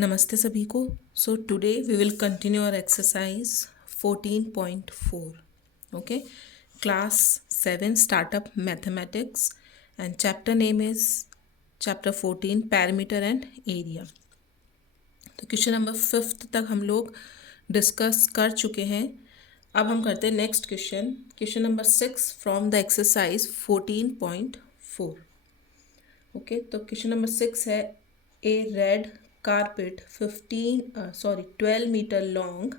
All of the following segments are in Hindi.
नमस्ते सभी को। So today we will continue our exercise 14.4. Okay, class 7 startup mathematics and chapter name is chapter 14 parameter and area. तो क्वेश्चन नंबर 5 तक हम लोग डिस्कस कर चुके हैं। अब हम करते हैं next question, question number 6 from the exercise 14.4. Okay, तो क्वेश्चन नंबर 6 है ए red carpet 12 meter long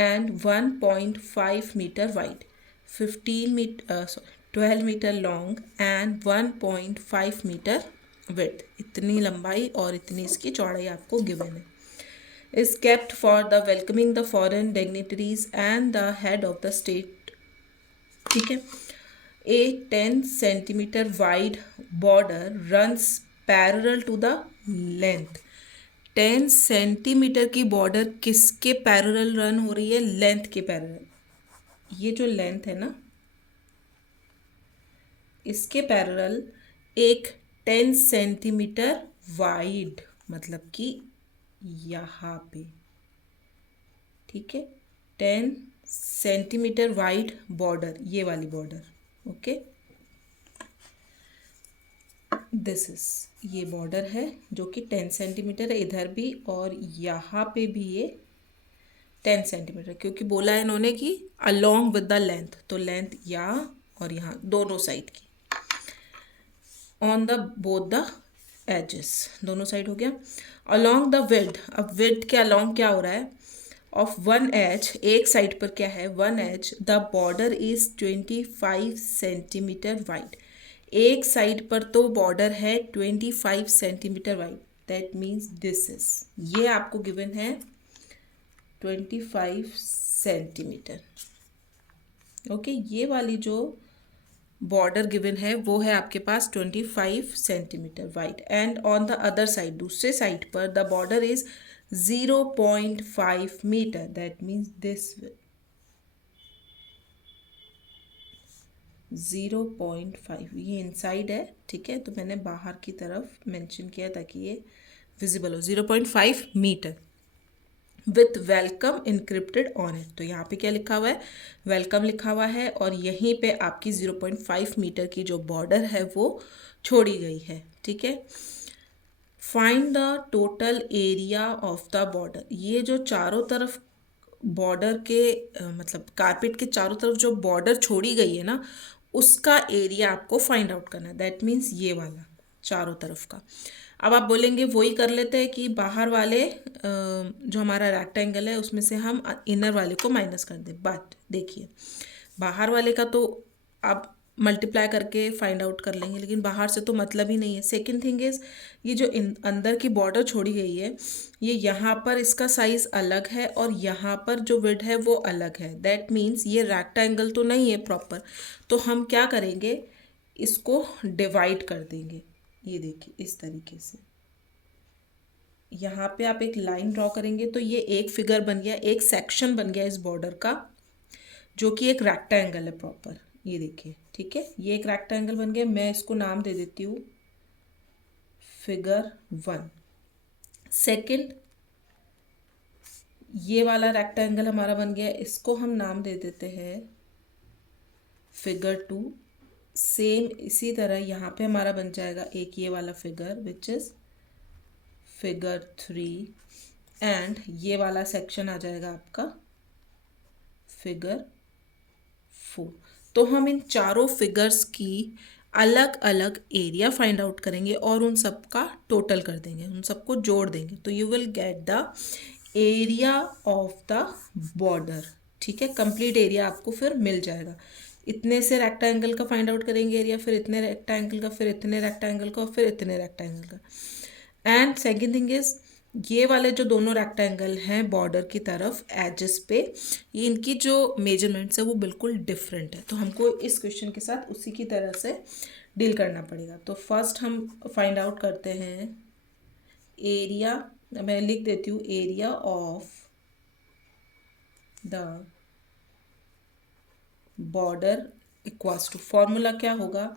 and 1.5 meter wide. 12 meter long and 1.5 meter width. इतनी लंबाई और इतनी इसकी चौड़ाई आपको गिवन है. is kept for the welcoming the foreign dignitaries and the head of the state. ठीक है. A 10 centimeter wide border runs parallel to the length. 10 centimetre की बॉर्डर किसके पैरेलल रन हो रही है? लेंथ के पैरेलल. ये जो लेंथ है ना, इसके पैरेलल एक 10 सेंटीमीटर वाइड, मतलब कि यहाँ पे, ठीक है, 10 सेंटीमीटर वाइड बॉर्डर, ये वाली बॉर्डर. ओके, दिस इज, ये बॉर्डर है जो कि 10 सेंटीमीटर है इधर भी और यहाँ पे भी ये 10 सेंटीमीटर, क्योंकि बोला है इन्होंने कि अलोंग विद द लेंथ, तो लेंथ यहाँ और यहाँ दोनों साइड की, on the both the edges, दोनों साइड हो गया. अलोंग द विड्थ, अब विड्थ के अलोंग क्या हो रहा है? ऑफ वन एज, एक साइड पर क्या है? One edge, the border is 25 centimetre wide. एक साइड पर तो बॉर्डर है 25 centimetre wide. That means this is, ये आपको गिवन है 25 सेंटीमीटर. ओके, ये वाली जो बॉर्डर गिवन है वो है आपके पास 25 centimetre wide. And on the other side, दूसरे साइड पर the border is 0.5 metre. That means this 0.5, ये इनसाइड है, ठीक है, तो मैंने बाहर की तरफ मेंशन किया ताकि ये विजिबल हो. 0.5 metre with welcome encrypted on it. तो यहाँ पे क्या लिखा हुआ है? वेलकम लिखा हुआ है और यहीं पे आपकी 0.5 मीटर की जो बॉर्डर है वो छोड़ी गई है. ठीक है. Find the total area of the border. ये जो चारों तरफ बॉर्डर के मतलब कारपेट के चारों तरफ जो बॉर्डर छोड़ी गई है ना, उसका एरिया आपको फाइंड आउट करना है. दैट मीन्स ये वाला चारों तरफ का. अब आप बोलेंगे वही कर लेते हैं कि बाहर वाले जो हमारा रेक्टेंगल है उसमें से हम इनर वाले को माइनस कर दें. बट देखिए, बाहर वाले का तो आप मल्टीप्लाई करके फाइंड आउट कर लेंगे, लेकिन बाहर से तो मतलब ही नहीं है. सेकेंड थिंग इज, ये जो अंदर की बॉर्डर छोड़ी गई है, ये यहाँ पर इसका साइज अलग है और यहाँ पर जो विड्थ है वो अलग है. दैट मीन्स ये रेक्टेंगल तो नहीं है प्रॉपर. तो हम क्या करेंगे, इसको डिवाइड कर देंगे. ये देखिए इस तरीके से यहाँ पे आप एक लाइन ड्रॉ करेंगे तो ये एक फिगर बन गया, एक सेक्शन बन गया इस बॉर्डर का, जो कि एक रेक्टेंगल है प्रॉपर. ये देखिए, ठीक है, ये एक रेक्टेंगल बन गया. मैं इसको नाम दे देती हूँ फिगर 1. सेकंड, ये वाला रेक्टेंगल हमारा बन गया, इसको हम नाम दे देते हैं फिगर 2. सेम इसी तरह यहाँ पे हमारा बन जाएगा एक ये वाला figure which is figure 3. And ये वाला सेक्शन आ जाएगा आपका फिगर 4. तो हम इन चारों फिगर्स की अलग अलग एरिया फाइंड आउट करेंगे और उन सब का टोटल कर देंगे, उन सबको जोड़ देंगे. तो you will get the area of the border. ठीक है, कंप्लीट एरिया आपको फिर मिल जाएगा. इतने से रेक्टेंगल का फाइंड आउट करेंगे एरिया, फिर इतने रेक्टेंगल का, फिर इतने रेक्टेंगल का, फिर इतने रेक्टेंगल का. एंड सेकेंड थिंग इज, ये वाले जो दोनों रेक्टेंगल हैं बॉर्डर की तरफ एजेस पे, ये इनकी जो मेजरमेंट्स है वो बिल्कुल डिफरेंट है. तो हमको इस क्वेश्चन के साथ उसी की तरह से डील करना पड़ेगा. तो फर्स्ट हम फाइंड आउट करते हैं एरिया. मैं लिख देती हूँ area of the border equals to, formula क्या होगा,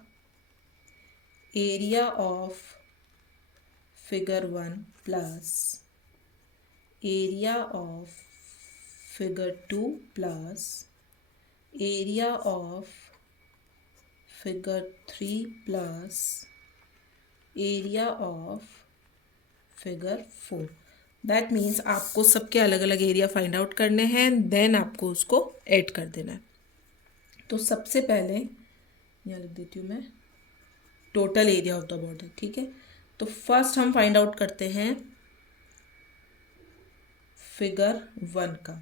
area of figure 1 plus area of figure 2 plus area of figure 3 plus area of figure 4। That means आपको सबके अलग अलग एरिया फाइंड आउट करने हैं, देन आपको उसको ऐड कर देना है। तो सबसे पहले यहाँ लिख देती हूँ मैं total area of the border, ठीक है। तो फर्स्ट हम फाइंड आउट करते हैं फिगर 1 का।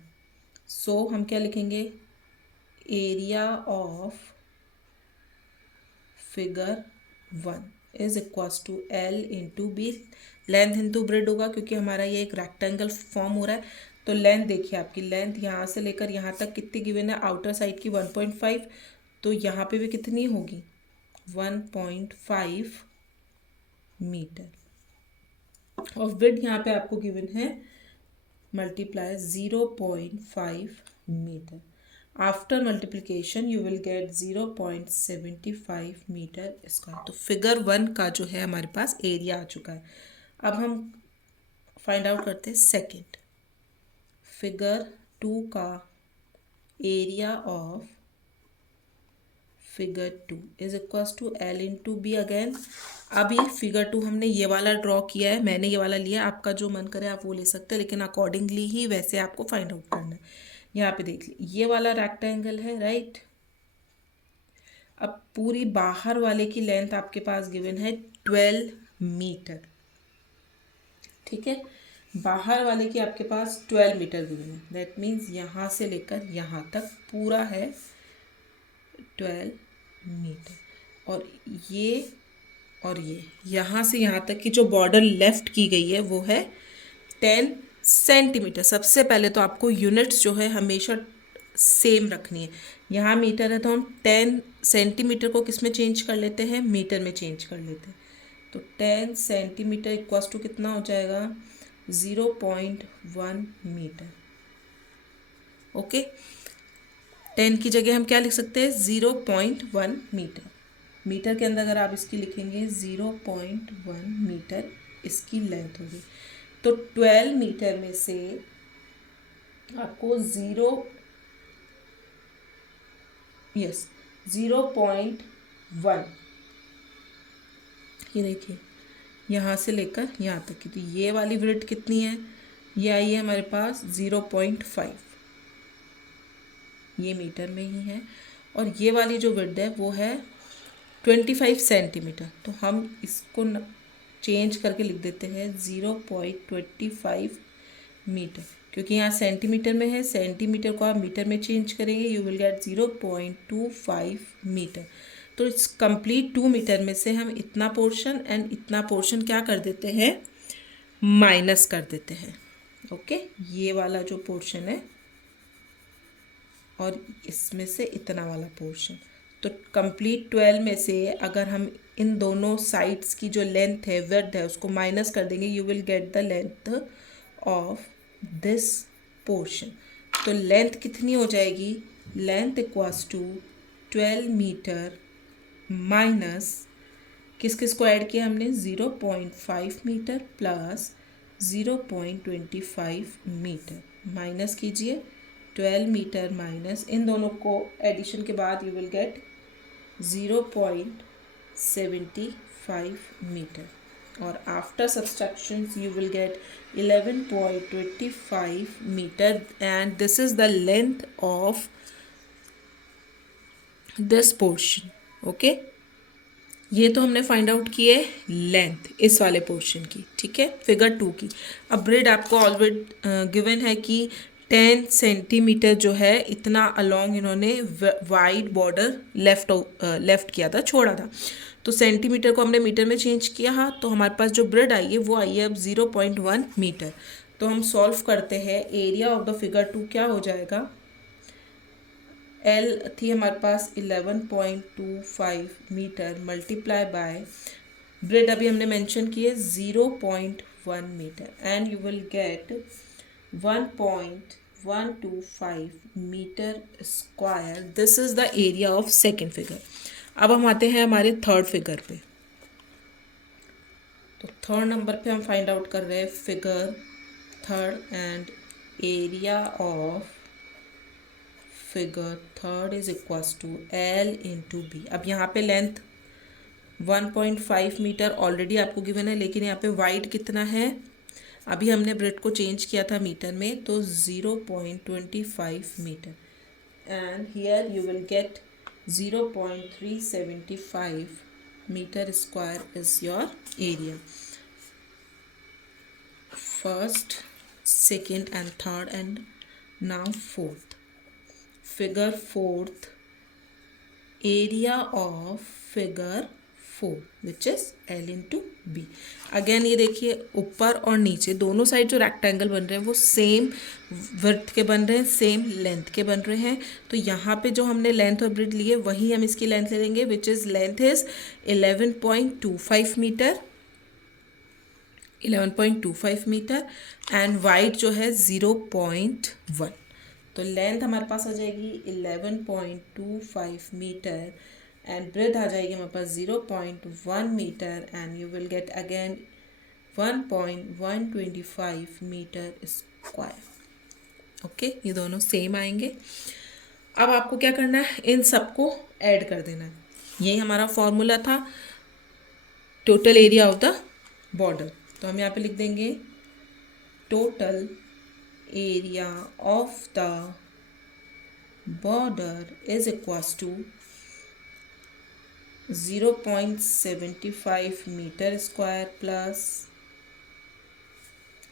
सो हम क्या लिखेंगे, area of figure 1 is equals to L into B, length into breadth होगा क्योंकि हमारा ये एक रेक्टेंगल फॉर्म हो रहा है। तो लेंथ देखिए, आपकी लेंथ यहाँ से लेकर यहाँ तक कितनी गिवन है, आउटर साइड की 1.5, तो यहाँ पे भी कितनी होगी 1.5 मीटर। और विड्थ यहाँ पे आपको गिवन है multiply 0.5 metre. After multiplication you will get 0.75 metre square. तो फिगर 1 का जो है हमारे पास एरिया आ चुका है। अब हम फाइंड आउट करते हैं सेकंड, फिगर 2 का area of figure 2 is equals to L into B again. अभी फिगर 2 हमने ये वाला ड्रॉ किया है, मैंने ये वाला लिया, आपका जो मन करे आप वो ले सकते हैं, लेकिन अकॉर्डिंगली ही वैसे आपको फाइंड आउट करना है। यहाँ पे देख लीजिए ये वाला रेक्टेंगल है, राइट। अब पूरी बाहर वाले की लेंथ आपके पास गिवन है 12 मीटर, ठीक है। बाहर वाले की आपके पास 12 मीटर गिवन है। दैट मीन्स यहाँ से लेकर यहाँ तक पूरा है 12 मीटर। और ये यहाँ से यहाँ तक की जो बॉर्डर लेफ्ट की गई है वो है 10 सेंटीमीटर। सबसे पहले तो आपको यूनिट्स जो है हमेशा सेम रखनी है। यहाँ मीटर है तो हम 10 सेंटीमीटर को किस में चेंज कर लेते हैं, मीटर में चेंज कर लेते हैं। तो 10 सेंटीमीटर इक्वल्स टू कितना हो जाएगा 0.1 मीटर। ओके, 10 की जगह हम क्या लिख सकते हैं 0.1 मीटर। मीटर के अंदर अगर आप इसकी लिखेंगे 0.1 मीटर इसकी लेंथ होगी। तो 12 मीटर में से आपको 0.1, ये देखिए यहाँ से लेकर यहाँ तक की, तो ये वाली विड्थ कितनी है, ये आई है हमारे पास 0.5, ये मीटर में ही है। और ये वाली जो विड्थ है वो है 25 सेंटीमीटर। तो हम इसको चेंज करके लिख देते हैं 0.25 मीटर, क्योंकि यहाँ सेंटीमीटर में है, सेंटीमीटर को आप मीटर में चेंज करेंगे यू विल गेट 0.25 मीटर। तो इस कंप्लीट 2 मीटर में से हम इतना पोर्शन एंड इतना पोर्शन क्या कर देते हैं, माइनस कर देते हैं। ओके, ये वाला जो पोर्शन है और इसमें से इतना वाला पोर्शन। तो कंप्लीट 12 में से अगर हम इन दोनों साइड्स की जो लेंथ है, विड्थ है, उसको माइनस कर देंगे you will get the length of this portion. तो लेंथ कितनी हो जाएगी, length equals to 12 metre minus किस किस को ऐड किया हमने 0.5 मीटर प्लस 0.25 मीटर। माइनस कीजिए 12 मीटर माइनस इन दोनों को एडिशन के बाद यू विल गेट 0.75 मीटर। और after subtraction you will get 11.25 metre and this is the length of this portion. Okay, ये तो हमने फाइंड आउट की है लेंथ इस वाले पोर्शन की, ठीक है, फिगर 2 की। अब ब्रेड आपको ऑलरेडी गिवन है कि 10 सेंटीमीटर जो है इतना अलोंग इन्होंने वाइड बॉर्डर लेफ्ट किया था, छोड़ा था। तो सेंटीमीटर को हमने मीटर में चेंज किया, हाँ, तो हमारे पास जो ब्रेड आई है वो आई है अब 0.1 मीटर। तो हम सॉल्व करते हैं, एरिया ऑफ द फिगर 2 क्या हो जाएगा, एल थी हमारे पास 11.25 मीटर मल्टीप्लाई बाय ब्रेड अभी हमने मेंशन किए 0.1 metre and you will get 1.125 metre square. This is the area of second figure. अब हम आते हैं हमारे थर्ड फिगर पे। तो थर्ड नंबर पे हम फाइंड आउट कर रहे हैं figure third and area of figure third is equals to L into B. अब यहाँ पे लेंथ 1.5 मीटर ऑलरेडी आपको गिवन है, लेकिन यहाँ पे वाइड कितना है, अभी हमने ब्रेड को चेंज किया था मीटर में, तो 0.25 metre, and here you will get 0.375 meter square is your area. First, second and third and now fourth. Figure fourth, area of figure 4 which is L into B. Again ये देखिए ऊपर और नीचे दोनों साइड जो रेक्टेंगल बन रहे हैं वो सेम विड्थ के बन रहे हैं, सेम लेंथ के बन रहे हैं। तो यहाँ पे जो हमने लेंथ और ब्रेड लिए वही हम इसकी लेंथ ले लेंगे, which is length is 11.25 metre, 11.25 metre, and wide जो है 0.1। तो लेंथ हमारे पास आ जाएगी 11.25 मीटर एंड ब्रेड आ जाएगी हमारे पास 0.1 metre, and you will get again 1.125 metre square. Okay, ये दोनों सेम आएंगे। अब आपको क्या करना है, इन सबको ऐड कर देना है। यही हमारा फॉर्मूला था total area of the border. तो हम यहाँ पे लिख देंगे total area of the border is equals to 0.75 metre square plus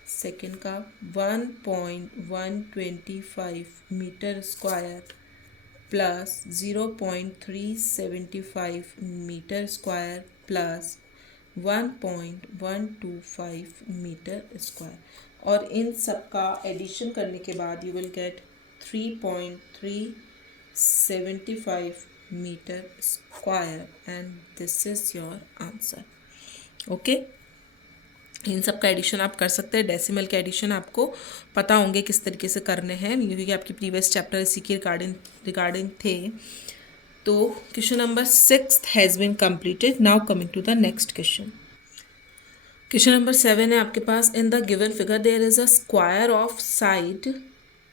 second का 1.125 metre square plus 0.375 metre square plus 1.125 metre square, और इन सब का एडिशन करने के बाद you will get 3.375 metre square, and this is your answer. Okay, इन सब का एडिशन आप कर सकते हैं। डेसिमल के एडिशन आपको पता होंगे किस तरीके से करने हैं, क्योंकि आपकी प्रीवियस चैप्टर इसी के रिगार्डिंग थे। तो question number 6 has been completed. Now coming to the next question. Question number 7 है आपके पास। In the given figure there is a square of side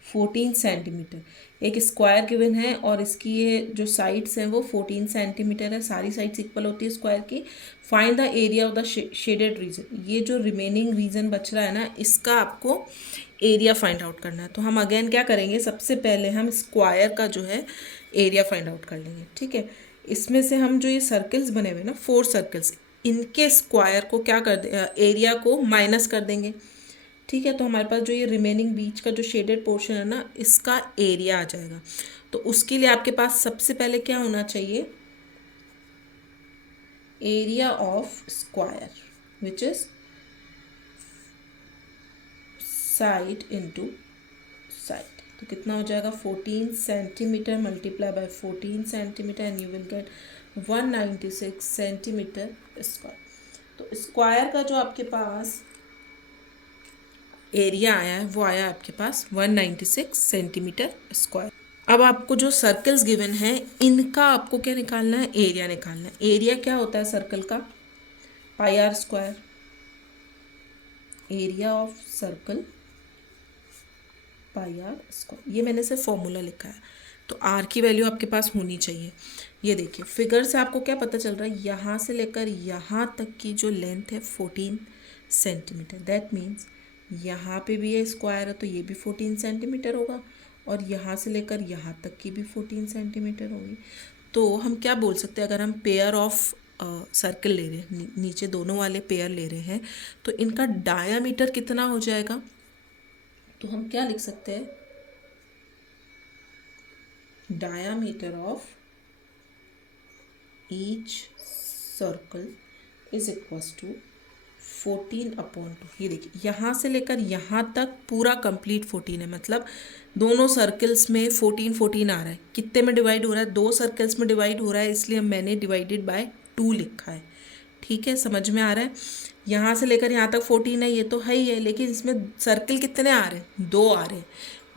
14 centimetre. एक स्क्वायर गिवन है और इसकी ये जो साइड्स हैं वो 14 सेंटीमीटर है। सारी साइड्स इक्वल होती है स्क्वायर की। Find the area of the shaded region. ये जो रिमेनिंग रीजन बच रहा है ना, इसका आपको एरिया फाइंड आउट करना है। तो हम अगेन क्या करेंगे, सबसे पहले हम स्क्वायर का जो है एरिया फाइंड आउट कर लेंगे। ठीक है, इसमें से हम जो ये सर्कल्स बने हुए ना 4 सर्कल्स, इनके स्क्वायर को क्या कर दे, एरिया को माइनस कर देंगे। ठीक है, तो हमारे पास जो ये रिमेनिंग बीच का जो शेडेड पोर्शन है ना, इसका एरिया आ जाएगा। तो उसके लिए आपके पास सबसे पहले क्या होना चाहिए, area of square which is side into side. तो कितना हो जाएगा, 14 centimetre multiply by 14 centimetre, and you will gate 196 centimetre square. तो स्क्वायर का जो आपके पास एरिया आया है वो आया आपके पास 196 सेंटीमीटर स्क्वायर। अब आपको जो सर्कल्स गिवन है इनका आपको क्या निकालना है, एरिया निकालना है। एरिया क्या होता है सर्कल का, pi r square. Area of circle pi r square, ये मैंने सिर्फ फॉर्मूला लिखा है। तो आर की वैल्यू आपके पास होनी चाहिए। ये देखिए फिगर से आपको क्या पता चल रहा है, यहाँ से लेकर यहाँ तक की जो लेंथ है 14 सेंटीमीटर। दैट मीन्स यहाँ पे भी ये स्क्वायर है तो ये भी 14 सेंटीमीटर होगा, और यहाँ से लेकर यहाँ तक की भी 14 सेंटीमीटर होगी। तो हम क्या बोल सकते हैं, अगर हम पेयर ऑफ सर्कल ले रहे हैं, नीचे दोनों वाले पेयर ले रहे हैं, तो इनका डायामीटर कितना हो जाएगा। तो हम क्या लिख सकते हैं, diameter of each circle is equals to 14/2। ये देखिए यहाँ से लेकर यहाँ तक पूरा कंप्लीट 14 है, मतलब दोनों सर्कल्स में 14 14 आ रहा है। कितने में डिवाइड हो रहा है, 2 सर्कल्स में डिवाइड हो रहा है, इसलिए मैंने डिवाइडेड बाय 2 लिखा है। ठीक है, समझ में आ रहा है। यहाँ से लेकर यहाँ तक 14 है, ये तो है ही है, लेकिन इसमें सर्कल कितने आ रहे हैं, 2 आ रहे हैं।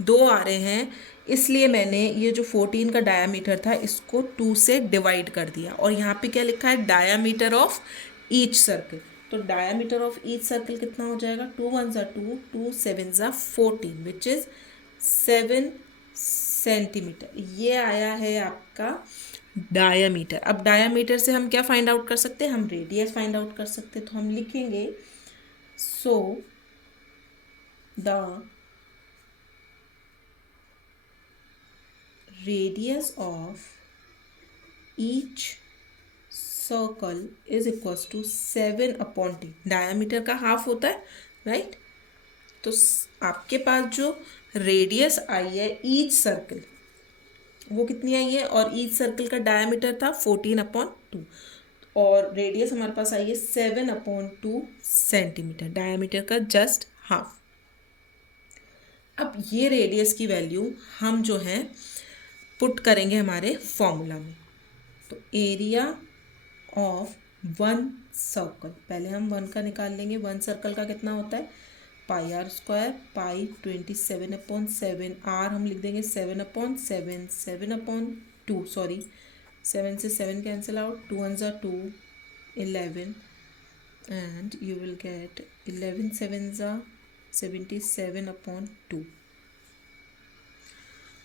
2 आ रहे हैं, इसलिए मैंने ये जो 14 का डायामीटर था इसको 2 से डिवाइड कर दिया, और यहाँ पे क्या लिखा है, डायामीटर ऑफ ईच सर्कल। तो तो डायामीटर ऑफ ईच सर्कल कितना हो जाएगा, 2 1 ज़ा 2, 2 7 ज़ा 14 विच इज़ 7 सेंटीमीटर। ये आया है आपका डायामीटर। अब डायामीटर से हम क्या फाइंड आउट कर सकते हैं, हम रेडियस फाइंड आउट कर सकते हैं। तो हम लिखेंगे so the radius of each circle is equals to 7/10। Diameter का हाफ होता है, राइट। तो आपके पास जो रेडियस आई है ईच सर्कल वो कितनी आई है, और ईच सर्कल का डायामीटर था 14/2 और रेडियस हमारे पास आई है 7/2 सेंटीमीटर, डायामीटर का जस्ट हाफ। अब ये रेडियस की वैल्यू हम जो है पुट करेंगे हमारे फॉर्मूला में। तो एरिया ऑफ वन सर्कल, पहले हम वन का निकाल लेंगे। वन सर्कल का कितना होता है, पाई आर स्क्वायर, पाई 27/7, आर हम लिख देंगे 7/7, 7/2, सॉरी 7 से 7 कैंसिल आउट, 2 1 ज़ा 2, 11 एंड यू विल गेट 11 7 ज़ा 77/2,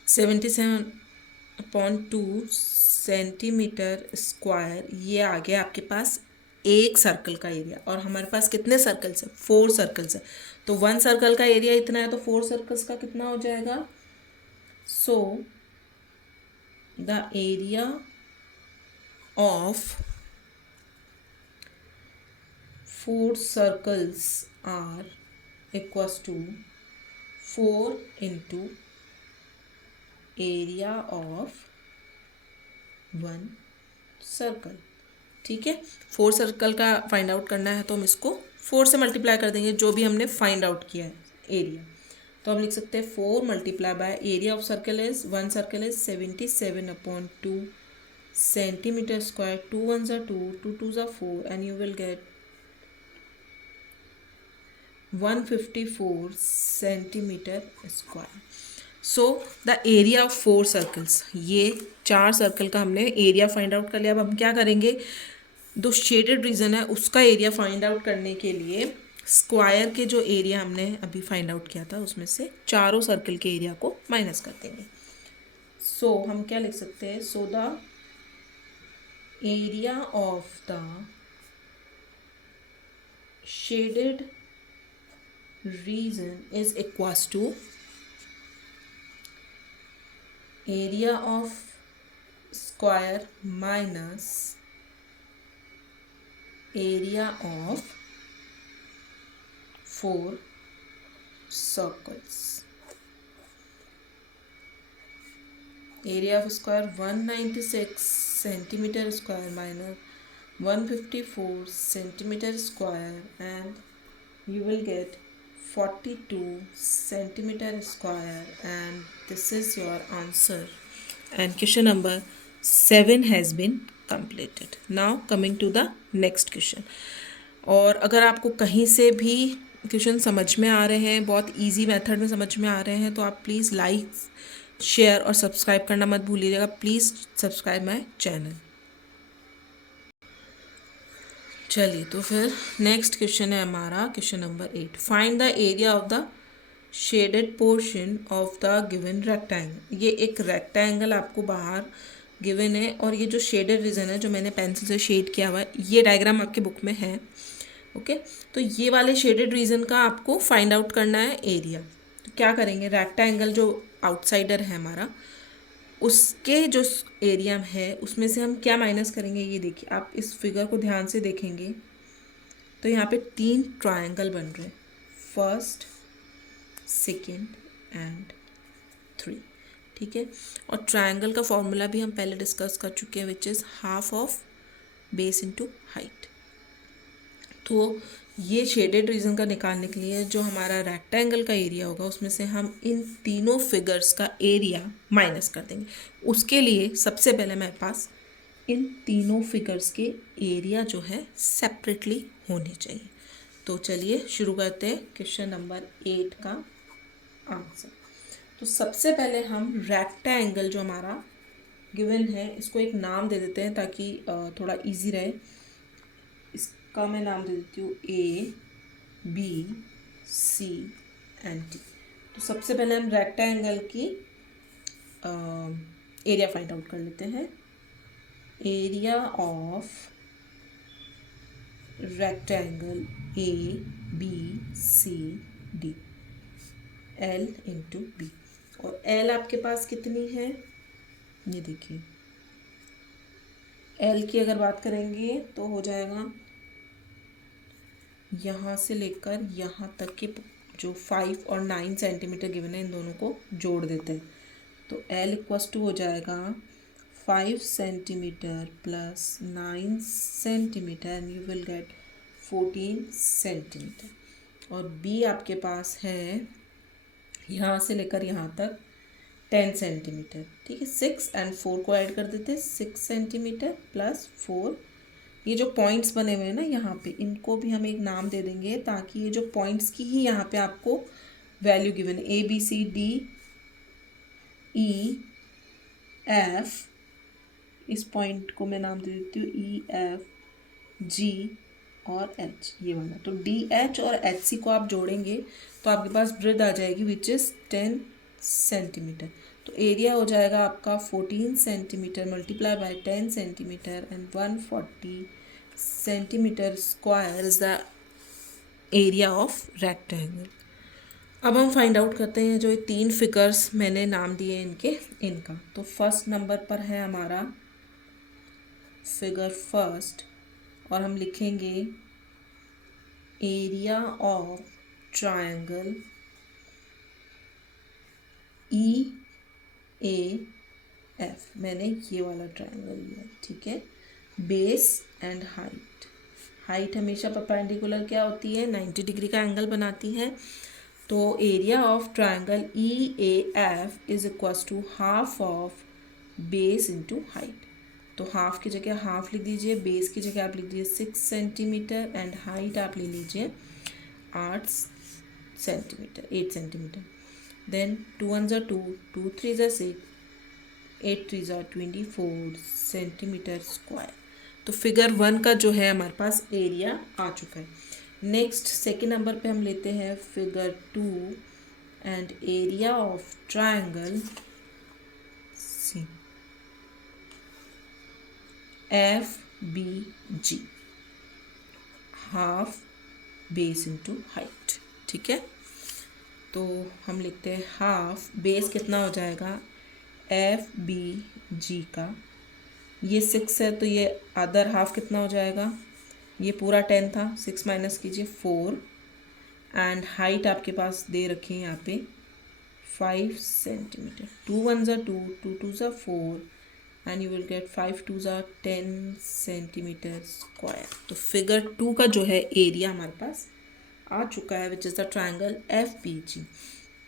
77/2 सेंटीमीटर स्क्वायर। ये आ गया आपके पास एक सर्कल का एरिया। और हमारे पास कितने सर्कल्स है, 4 सर्कल्स है। तो वन सर्कल का एरिया इतना है, तो 4 सर्कल्स का कितना हो जाएगा। So the area of 4 circles are equals to 4 into area of one circle. ठीक है, 4 सर्कल का फाइंड आउट करना है तो हम इसको 4 से मल्टीप्लाई कर देंगे, जो भी हमने फाइंड आउट किया है एरिया। तो हम लिख सकते हैं 4 multiply by area of circle is, one circle is 77/2 centimetre square, 2 1 ज़ा 2, 2 2 ज़ा 4 and you will get 154 centimetre square. So the area of 4 circles, ये 4 सर्कल का हमने एरिया फाइंड आउट कर लिया। अब हम क्या करेंगे, जो शेडेड रीजन है उसका एरिया फाइंड आउट करने के लिए स्क्वायर के जो एरिया हमने अभी फाइंड आउट किया था उसमें से चारों सर्कल के एरिया को माइनस कर देंगे। सो हम क्या लिख सकते हैं, सो the area of the shaded region is equals to area of square minus area of 4 circles. Area of square 196 centimeter square minus 154 centimeter square and you will get 42 centimeter square and this is your answer and question number 7 has been completed. Now coming to the next question. और अगर आपको कहीं से भी क्वेश्चन समझ में आ रहे हैं, बहुत इजी मेथड में समझ में आ रहे हैं, तो आप प्लीज़ लाइक शेयर और सब्सक्राइब करना मत भूलिएगा। Please subscribe my channel. चलिए, तो फिर नेक्स्ट क्वेश्चन है हमारा question number 8। Find the area of the shaded portion of the given rectangle. ये एक रेक्टेंगल आपको बाहर गिवन है और ये जो शेडेड रीजन है जो मैंने पेंसिल से शेड किया हुआ है, ये डायग्राम आपके बुक में है। ओके, तो ये वाले शेडेड रीजन का आपको फाइंड आउट करना है एरिया। तो क्या करेंगे, रेक्टेंगल जो आउटसाइडर है हमारा, उसके जो एरिया है उसमें से हम क्या माइनस करेंगे। ये देखिए, आप इस फिगर को ध्यान से देखेंगे तो यहाँ पे 3 ट्रायंगल बन रहे हैं, फर्स्ट, सेकेंड एंड 3। ठीक है, और ट्रायंगल का फॉर्मूला भी हम पहले डिस्कस कर चुके हैं, which is half of base into height. तो ये शेडेड रीजन का निकालने के लिए जो हमारा रेक्टेंगल का एरिया होगा उसमें से हम इन तीनों फिगर्स का एरिया माइनस कर देंगे। उसके लिए सबसे पहले मेरे पास इन तीनों फिगर्स के एरिया जो है सेपरेटली होने चाहिए। तो चलिए शुरू करते हैं क्वेश्चन नंबर 8 का आंसर। तो सबसे पहले हम रेक्टेंगल जो हमारा गिवन है इसको एक नाम दे देते हैं ताकि थोड़ा इजी रहे। का मैं नाम दे देती हूँ A, B, C and D। तो सबसे पहले हम रेक्टेंगल की एरिया फाइंड आउट कर लेते हैं। Area of rectangle A, B, C, D, L into B. और L आपके पास कितनी है, ये देखिए, L की अगर बात करेंगे तो हो जाएगा यहाँ से लेकर यहाँ तक के जो 5 और 9 सेंटीमीटर गिवन है, इन दोनों को जोड़ देते हैं। तो L इक्वस टू हो जाएगा 5 centimetre plus 9 centimetre and you will gate 14 centimetre. और B आपके पास है यहाँ से लेकर यहाँ तक 10 सेंटीमीटर, ठीक है। 6 एंड 4 को ऐड कर देते हैं, 6 सेंटीमीटर प्लस 4। ये जो पॉइंट्स बने हुए हैं ना यहाँ पे, इनको भी हम एक नाम दे देंगे ताकि ये जो पॉइंट्स की ही यहाँ पे आपको वैल्यू गिवन है, A, B, C, D, E, F, इस पॉइंट को मैं नाम दे देती हूँ E, F, G और H, ये वाला। तो D, H और H, C को आप जोड़ेंगे तो आपके पास ब्रेथ आ जाएगी विच इज़ 10 सेंटीमीटर। तो एरिया हो जाएगा आपका 14 centimetre multiply by 10 centimeter and 140 centimetre square is the area of rectangle. अब हम फाइंड आउट करते हैं जो ये 3 फिगर्स मैंने नाम दिए इनका। तो फर्स्ट नंबर पर है हमारा फिगर फर्स्ट, और हम लिखेंगे एरिया ऑफ ट्रायंगल EAF। मैंने ये वाला ट्रायंगल लिया, ठीक है। बेस एंड हाइट, हाइट हमेशा परपेंडिकुलर क्या होती है, 90 डिग्री का एंगल बनाती है। तो area of triangle EAF is equals to half of base into height. तो हाफ की जगह हाफ लिख दीजिए, बेस की जगह आप लिख दीजिए 6 सेंटीमीटर एंड हाइट आप ले लीजिए 8 centimetre, 8 centimetre. Then 2 1 2, 2 3 6, 8 3 24 centimetre square. तो फिगर 1 का जो है हमारे पास एरिया आ चुका है। नेक्स्ट सेकेंड नंबर पे हम लेते हैं figure 2 and area of triangle C FBG, half base into height, ठीक है। तो हम लिखते हैं हाफ, बेस कितना हो जाएगा FBG का, ये 6 है तो ये अदर हाफ कितना हो जाएगा, ये पूरा 10 था, 6 माइनस कीजिए 4 एंड हाइट आपके पास दे रखी है यहाँ पे 5 centimetre. 2 1 2, 2 2 4 and you will gate 5 2 10 centimetre square. तो फिगर 2 का जो है एरिया हमारे पास आ चुका है which is the triangle FBG।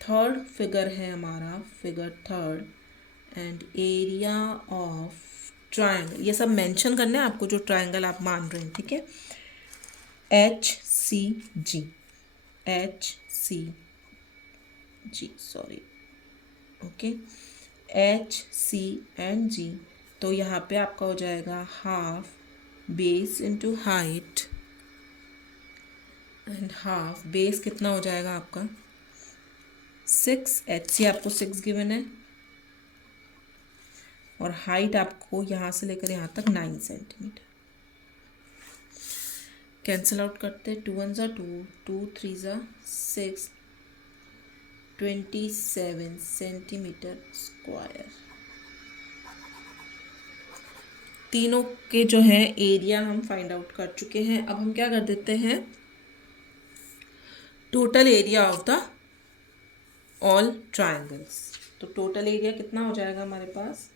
Third figure है हमारा figure third and area of triangle, ये सब मेंशन करना है आपको जो ट्रायंगल आप मान रहे हैं, ठीक है। HCG, sorry, okay, HC and G। तो यहाँ पे आपका हो जाएगा half base into height and half base कितना हो जाएगा आपका 6, HC आपको 6 गिवन है और हाइट आपको यहाँ से लेकर यहाँ तक 9 सेंटीमीटर। कैंसिल आउट करते, 2 1 2, 2 3 6, 27 सेंटीमीटर स्क्वायर। तीनों के जो है एरिया हम फाइंड आउट कर चुके हैं। अब हम क्या कर देते हैं, total area of the all triangles. तो टोटल एरिया कितना हो जाएगा हमारे पास,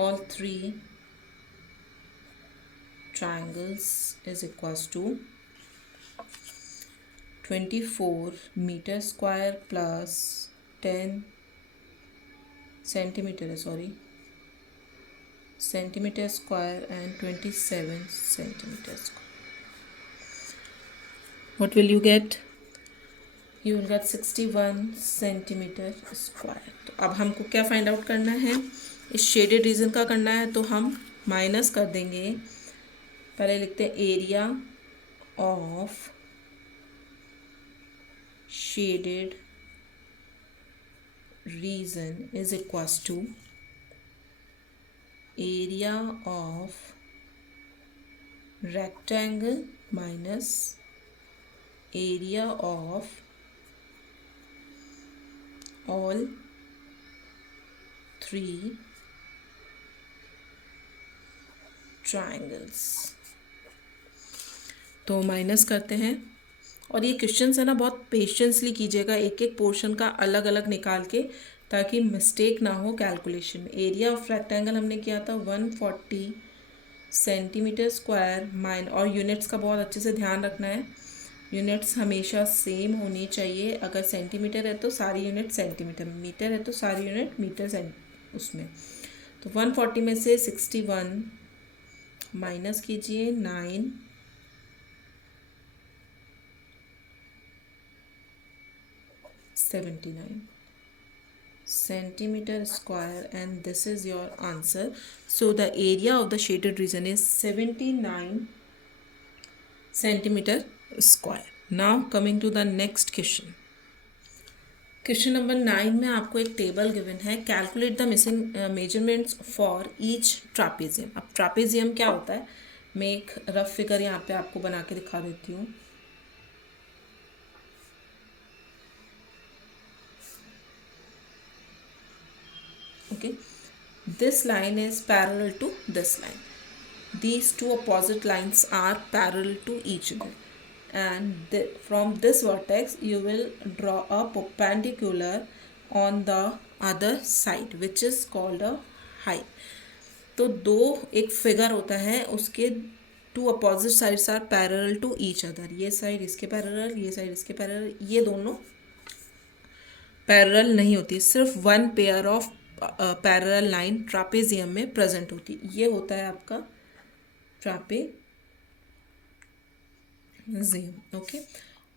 all 3 triangles is equals to 24 meter square plus 10 centimeter, centimeter square and 27 centimeter square. What will you get? You will gate 61 centimetre square. तो अब हमको क्या फाइंड आउट करना है, इस शेडेड रीजन का करना है, तो हम माइनस कर देंगे। पहले लिखते हैं area of shaded region is equals to area of rectangle minus area of all three triangles। तो माइनस करते हैं, और ये क्वेश्चन है ना, बहुत पेशेंसली कीजिएगा, एक एक पोर्शन का अलग अलग निकाल के, ताकि मिस्टेक ना हो कैलकुलेशन में। एरिया ऑफ रेक्टेंगल हमने किया था 140 सेंटीमीटर स्क्वायर और यूनिट्स का बहुत अच्छे से ध्यान रखना है, यूनिट्स हमेशा सेम होनी चाहिए। अगर सेंटीमीटर है तो सारी यूनिट सेंटीमीटर, मीटर है तो सारी यूनिट मीटर उसमें। तो 140 में से 61 माइनस कीजिए 9 79 centimeter square, and this is your answer. So the area of the shaded region is 79 centimeter square. Now coming to the next question. Question number 9 में आपको एक टेबल गिवन है, calculate the missing measurements for each trapezium. अब ट्रापेजियम क्या होता है, मैं एक रफ फिगर यहाँ पे आपको बना के दिखा देती हूँ। Okay, this line is parallel to this line. These two opposite lines are parallel to each other, and from this vertex you will draw a perpendicular on the other side which is called a height. तो दो एक फिगर होता है, उसके two opposite sides are parallel to each other. ये साइड इसके पैरेलल, ये साइड इसके पैरेलल, ये दोनों पैरेलल नहीं होती, सिर्फ one pair of parallel line trapezium में प्रेजेंट होती। ये होता है आपका ट्रापेजियम। ओके,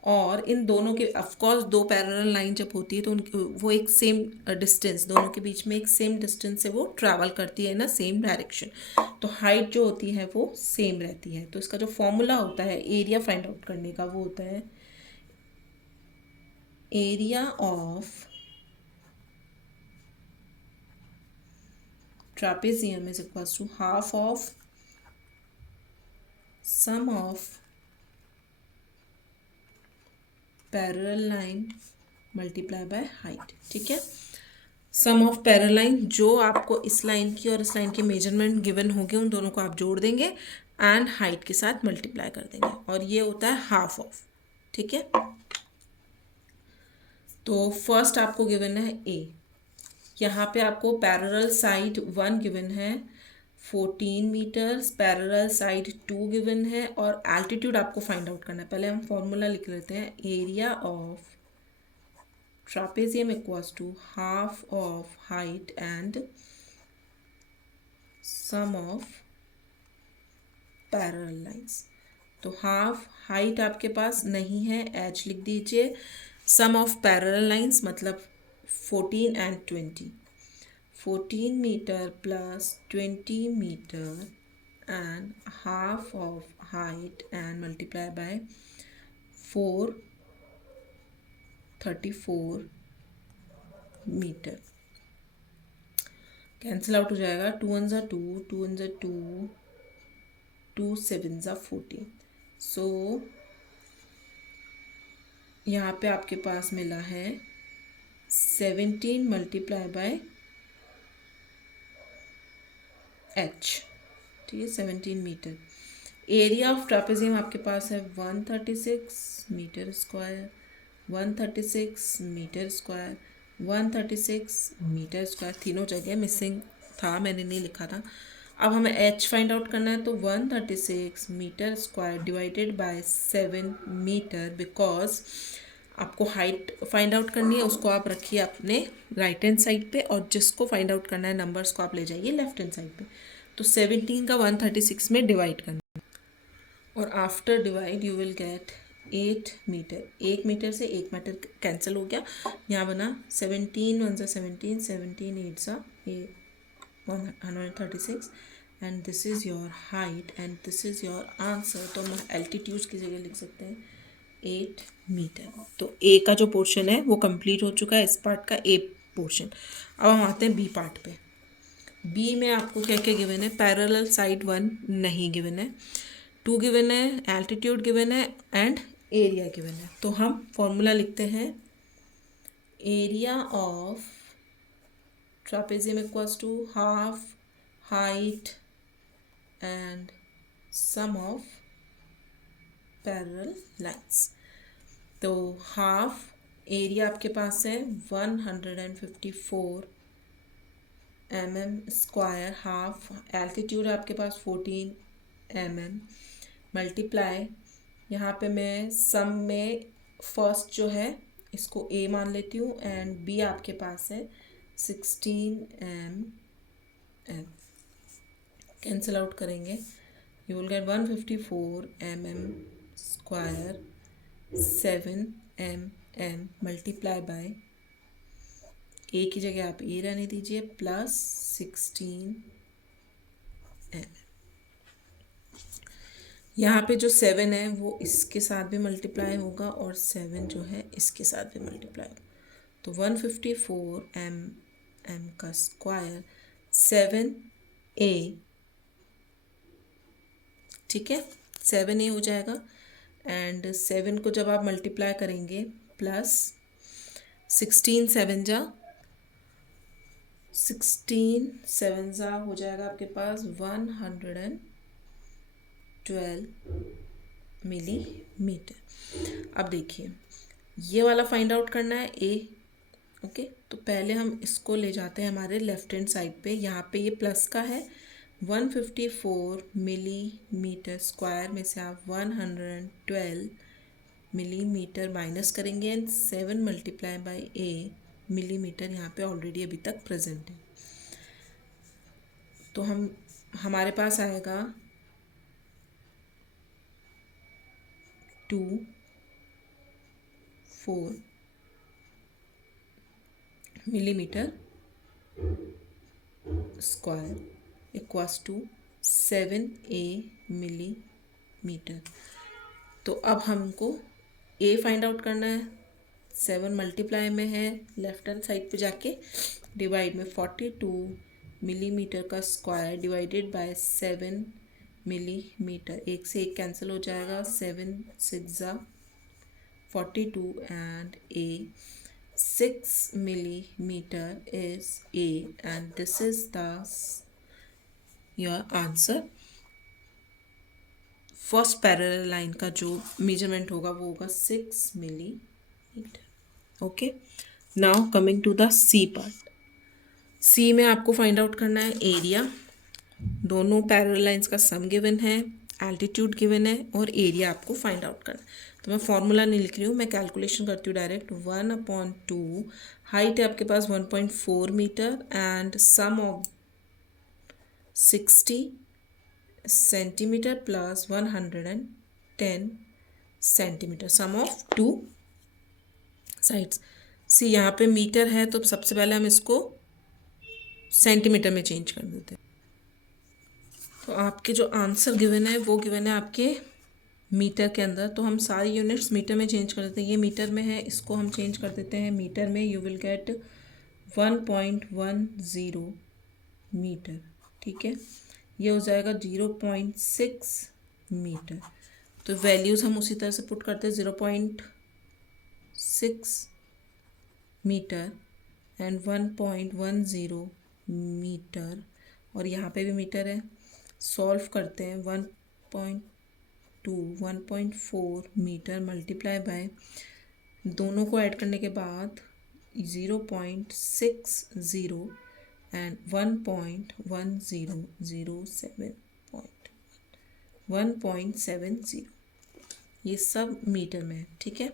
और इन दोनों के ऑफकोर्स दो पैरेलल लाइन जब होती है तो वो एक सेम डिस्टेंस, दोनों के बीच में एक सेम डिस्टेंस से वो ट्रैवल करती है ना, सेम डायरेक्शन। तो हाइट जो होती है वो सेम रहती है। तो इसका जो फॉर्मूला होता है एरिया फाइंड आउट करने का, वो होता है area of trapezium is equals to half of sum of parallel line multiply by height। ठीक है, सम ऑफ पैरेलल लाइन, जो आपको इस लाइन की और इस लाइन की मेजरमेंट गिवन होंगे उन दोनों को आप जोड़ देंगे एंड हाइट के साथ मल्टीप्लाई कर देंगे, और ये होता है हाफ ऑफ। ठीक है, तो फर्स्ट आपको गिवन है ए, यहाँ पे आपको पैरेलल साइड 1 गिवन है 14 मीटर्स, पैरेलल साइड 2 गिवन है, और एल्टीट्यूड आपको फाइंड आउट करना है। पहले हम फॉर्मूला लिख लेते हैं, area of trapezium equals to half of height and sum of parallel lines. तो हाफ हाइट आपके पास नहीं है, एच लिख दीजिए, सम ऑफ पैरेलल लाइंस मतलब 14 and 20, 14 meter plus 20 meter and half of height and multiply by 434 meter। Cancel out हो जाएगा, 2 1 ज़ा 2, 2 1 ज़ा 2, 2 7 ज़ा 14। सो यहाँ पे आपके पास मिला है 17 मल्टीप्लाई बाय एच। ठीक है, 17 मीटर। एरिया ऑफ ट्रापेजियम आपके पास है 136 metre square, 136 metre square, 136 metre square, तीनों जगह मिसिंग था, मैंने नहीं लिखा था। अब हमें एच फाइंड आउट करना है, तो 136 metre square divided by 7 metre, because आपको हाइट फाइंड आउट करनी है, उसको आप रखिए अपने राइट हैंड साइड पे, और जिसको फाइंड आउट करना है नंबर्स को आप ले जाइए लेफ्ट हैंड साइड पे। तो 17 का 136 में डिवाइड करना है, और after divide you will get 8 metre, 1 metre से 1 मीटर कैंसिल हो गया, यहाँ बना 17 1 ज़ा 17, 17 8 ज़ा 136 and this is your height and this is your answer. तो हम एल्टीट्यूड की जगह लिख सकते हैं 8 मीटर। तो ए का जो पोर्शन है वो कंप्लीट हो चुका है, इस पार्ट का ए पोर्शन। अब हम आते हैं बी पार्ट पे। बी में आपको क्या क्या गिवन है? पैरेलल साइड 1 नहीं गिवन है, 2 गिवन है, एल्टीट्यूड गिवन है एंड एरिया गिवन है। तो हम फॉर्मूला लिखते हैं area of trapezium equals to half height and sum of parallel lines. तो हाफ एरिया आपके पास है 154 mm², हाफ एल्टीट्यूड आपके पास 14 mm, मल्टीप्लाई, यहाँ पे मैं सम में फर्स्ट जो है इसको a मान लेती हूँ एंड b आपके पास है 16 mm, कैंसिल आउट करेंगे, you will get 154 mm², 7 mm multiply by A की जगह आप ए रहने दीजिए प्लस 16 एम। यहाँ पे जो 7 है वो इसके साथ भी मल्टीप्लाई होगा और 7 जो है इसके साथ भी मल्टीप्लाई होगा। तो 154 एम का स्क्वायर 7a, ठीक है, 7a हो जाएगा एंड 7 को जब आप मल्टीप्लाई करेंगे प्लस 16 7 जा 16 7 ज़ा हो जाएगा आपके पास 112 मिलीमीटर। अब देखिए ये वाला फाइंड आउट करना है ए, ओके। तो पहले हम इसको ले जाते हैं हमारे लेफ्ट हैंड साइड पे, यहाँ पे ये प्लस का है 154 मिलीमीटर स्क्वायर में से आप 112 मिलीमीटर माइनस करेंगे and 7 multiply by A millimetre यहाँ पे ऑलरेडी अभी तक प्रेजेंट है। तो हमारे पास आएगा 24 millimetre square equals to 7a millimetre. तो अब हमको a फाइंड आउट करना है, 7 मल्टीप्लाई में है लेफ्ट हैंड साइड पे जाके डिवाइड में 42 मिलीमीटर का स्क्वायर डिवाइडेड बाय 7 मिलीमीटर, एक से एक कैंसिल हो जाएगा, 7 6 ज़ा 42 and a 6 millimeter is a and this is the your answer। First parallel line का जो मेजरमेंट होगा वो होगा 6 millimetre. Okay, now coming to the C part. C में आपको फाइंड आउट करना है एरिया, दोनों पैरेलल लाइंस का सम गिवन है, एल्टीट्यूड गिवन है और एरिया आपको फाइंड आउट करना है। तो मैं फॉर्मूला नहीं लिख रही हूँ, मैं कैलकुलेशन करती हूँ डायरेक्ट। 1/2 हाइट है आपके पास 1.4 metre and sum of 60 centimetre plus 110 centimetre, sum of 2 sides. See यहाँ पे मीटर है तो सबसे पहले हम इसको सेंटीमीटर में चेंज कर देते हैं। तो आपके जो आंसर गिवन है वो गिवन है आपके मीटर के अंदर, तो हम सारी यूनिट्स मीटर में चेंज कर देते हैं। ये मीटर में है, इसको हम चेंज कर देते हैं मीटर में, यू विल गेट 1.10 मीटर, ठीक है। ये हो जाएगा 0.6 मीटर। तो वैल्यूज़ हम उसी तरह से पुट करते हैं, 0.6 मीटर एंड 1.10 मीटर, और यहाँ पे भी मीटर है। सॉल्व करते हैं, 1.4 मीटर मल्टीप्लाई बाय, दोनों को ऐड करने के बाद 0.60 एंड 1.1007 ये सब मीटर में है, ठीक है।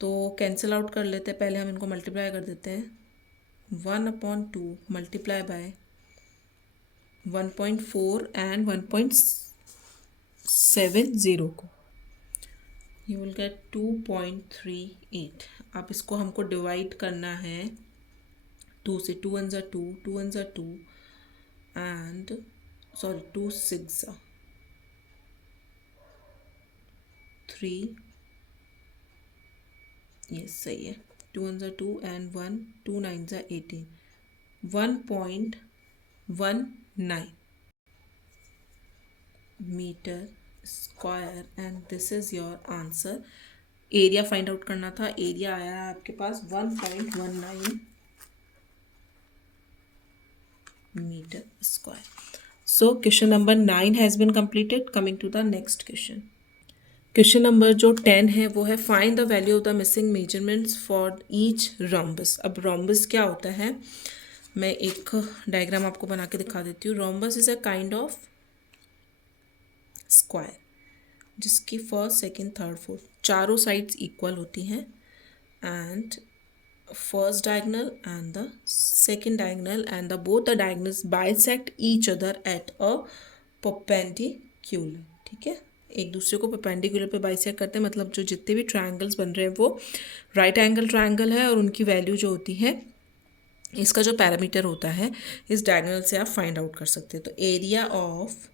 तो कैंसिल आउट कर लेते हैं, पहले हम इनको मल्टीप्लाई कर देते हैं। 1/2 मल्टीप्लाई बाय 1.4 एंड 1.70 को, यू विल गेट 2.38। अब इसको हमको डिवाइड करना है 2 से। 2 1 2, 2 1 2 एंड सॉरी 2 6 3, ये सही है। 2 1 2 and 1, 2 9 18, 1.19 metre square and this is your answer. Area find out करना था, एरिया आया है आपके पास 1.19 meter square. So question number 9 has been completed. Coming to the next question. Question number जो 10 है वो है find the value of the missing measurements for each rhombus. अब रोम्बस क्या होता है, मैं एक डायग्राम आपको बना के दिखा देती हूँ। Rhombus is a kind of square जिसकी फर्स्ट सेकंड थर्ड फोर्थ चारों साइड्स इक्वल होती हैं and first diagonal and the second diagonal and the both the diagonals bisect each other at a perpendicular। ठीक है, एक दूसरे को परपेंडिकुलर पे बाइसेक्ट करते हैं, मतलब जो जितने भी ट्रायंगल्स बन रहे हैं वो राइट एंगल ट्रायंगल है और उनकी वैल्यू जो होती है, इसका जो पैरामीटर होता है इस डायगोनल से आप फाइंड आउट कर सकते हैं। तो एरिया ऑफ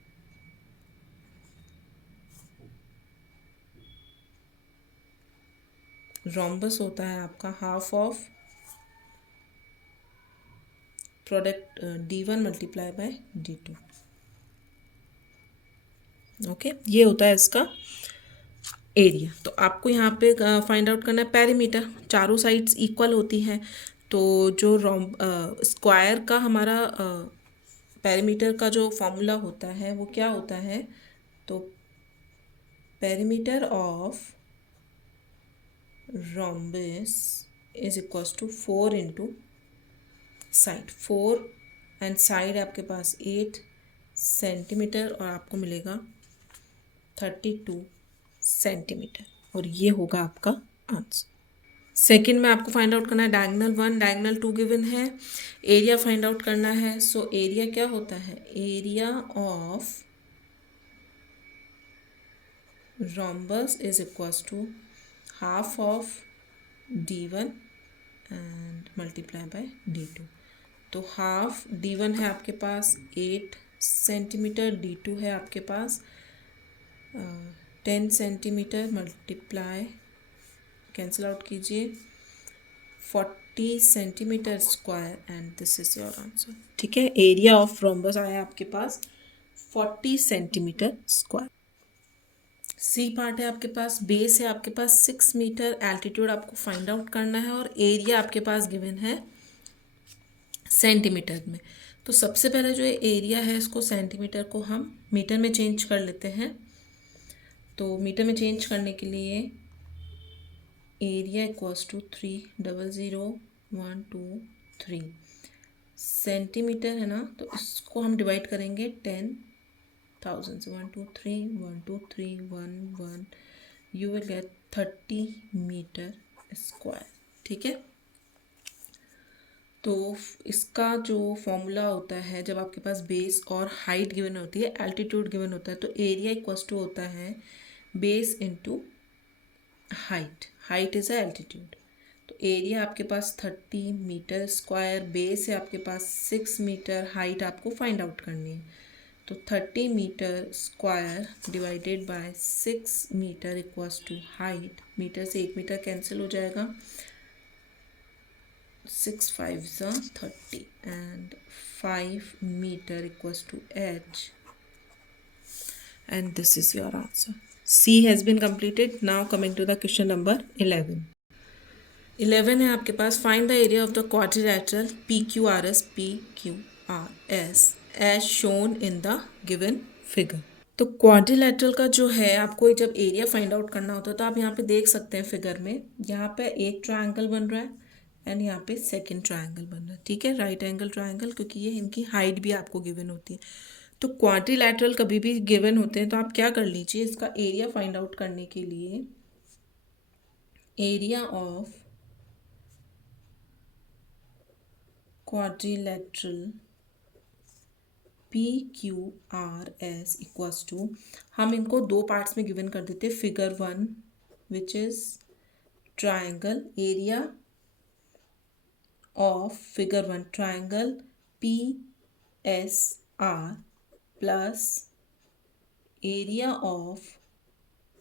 रोम्बस होता है आपका half of product d1 multiply by d2। Okay, ये होता है इसका एरिया। तो आपको यहाँ पे फाइंड आउट करना है पेरीमीटर, चारों साइड्स इक्वल होती हैं। तो जो स्क्वायर का हमारा पेरीमीटर का जो फॉर्मूला होता है वो क्या होता है, तो perimeter of rhombus is equals to 4 into side. 4 and side आपके पास 8 सेंटीमीटर और आपको मिलेगा 32 सेंटीमीटर और ये होगा आपका आंसर। सेकंड में आपको फाइंड आउट करना है डायगोनल 1 डायगोनल 2 गिवन है, एरिया फाइंड आउट करना है। सो एरिया क्या होता है, area of rhombus is equals to half of d1 and multiply by d2। तो हाफ d1 है आपके पास 8 सेंटीमीटर, d2 है आपके पास 10 सेंटीमीटर, मल्टीप्लाई कैंसिल आउट कीजिए 40 centimetre square and this is your answer. ठीक है, एरिया ऑफ रोम्बस आया आपके पास 40 सेंटीमीटर स्क्वायर। सी पार्ट है आपके पास, बेस है आपके पास 6 मीटर, एल्टीट्यूड आपको फाइंड आउट करना है और एरिया आपके पास गिवन है सेंटीमीटर में। तो सबसे पहले जो एरिया है इसको सेंटीमीटर को हम मीटर में चेंज कर लेते हैं। तो मीटर में चेंज करने के लिए एरिया इक्वल्स टू 3000123 सेंटीमीटर है ना, तो इसको हम डिवाइड करेंगे 10,000 से। 1 2 3 1 2 3 1 1, you will get 30 meter square. ठीक है, तो इसका जो फॉर्मूला होता है जब आपके पास बेस और हाइट गिवन होती है, एल्टीट्यूड गिवन होता है, तो एरिया इक्वल्स टू होता है base into height. Height is a altitude. तो एरिया आपके पास 30 मीटर स्क्वायर, बेस है आपके पास 6 मीटर, हाइट आपको फाइंड आउट करनी है। तो 30 meter square divided by 6 meter equals to height. Meter से 1 मीटर कैंसिल हो जाएगा, 6 5 30 and 5 meter equals to h and this is your answer. C has been completed. Now coming to the question number 11. 11 है आपके पास find the area of the quadrilateral PQRS PQRS as shown in the given figure. तो क्वाड्रिलेटरल का जो है आपको जब एरिया फाइंड आउट करना होता है तो आप यहाँ पे देख सकते हैं फिगर में, यहाँ पे एक ट्रायंगल बन रहा है एंड यहाँ पे सेकंड ट्रायंगल बन रहा है। ठीक है, राइट एंगल ट्रायंगल, क्योंकि ये इनकी हाइट भी आपको गिवन होती है। तो क्वाड्रिलैटरल कभी भी गिवन होते हैं तो आप क्या कर लीजिए, इसका एरिया फाइंड आउट करने के लिए area of quadrilateral PQRS equals to, हम इनको दो पार्ट्स में गिवन कर देते हैं, figure 1 which is triangle area of figure 1 triangle PSR plus area of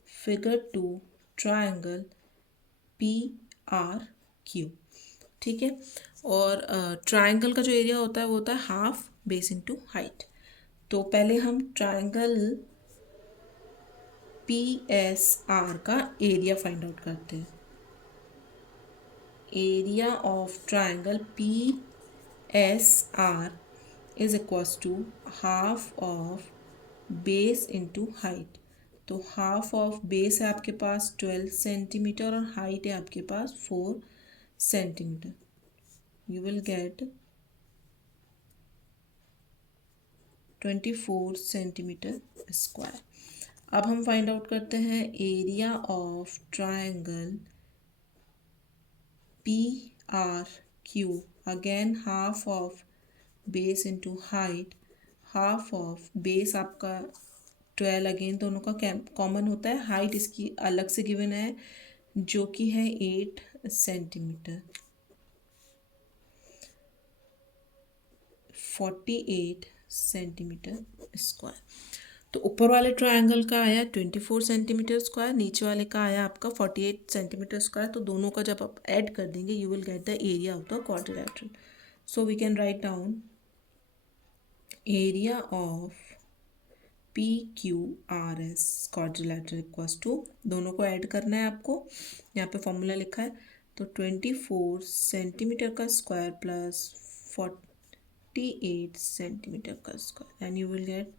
figure 2 triangle PRQ। ठीक है, और ट्राइंगल का जो एरिया होता है वो होता है हाफ बेस इनटू हाइट। तो पहले हम ट्राइंगल PSR का एरिया फाइंड आउट करते हैं। Area of triangle PSR is equals to half of base into height. तो हाफ ऑफ बेस है आपके पास 12 सेंटीमीटर और हाइट है आपके पास 4 centimeter. You will get 24 centimetre square. अब हम फाइंड आउट करते हैं area of triangle PRQ। Again half of base into height. Half of base आपका 12 अगेन दोनों का कॉमन होता है। हाइट इसकी अलग से गिवन है जो कि है 8 सेंटीमीटर। 48 centimetre square. तो ऊपर वाले ट्रायंगल का आया 24 सेंटीमीटर स्क्वायर, नीचे वाले का आया आपका 48 सेंटीमीटर स्क्वायर। तो दोनों का जब आप ऐड कर देंगे you will get the area of the quadrilateral. So we can write down area of PQRS quadrilateral equals to, दोनों को ऐड करना है आपको, यहाँ पे फॉर्मूला लिखा है। तो 24 सेंटीमीटर का स्क्वायर प्लस 48 सेंटीमीटर का square and you will gate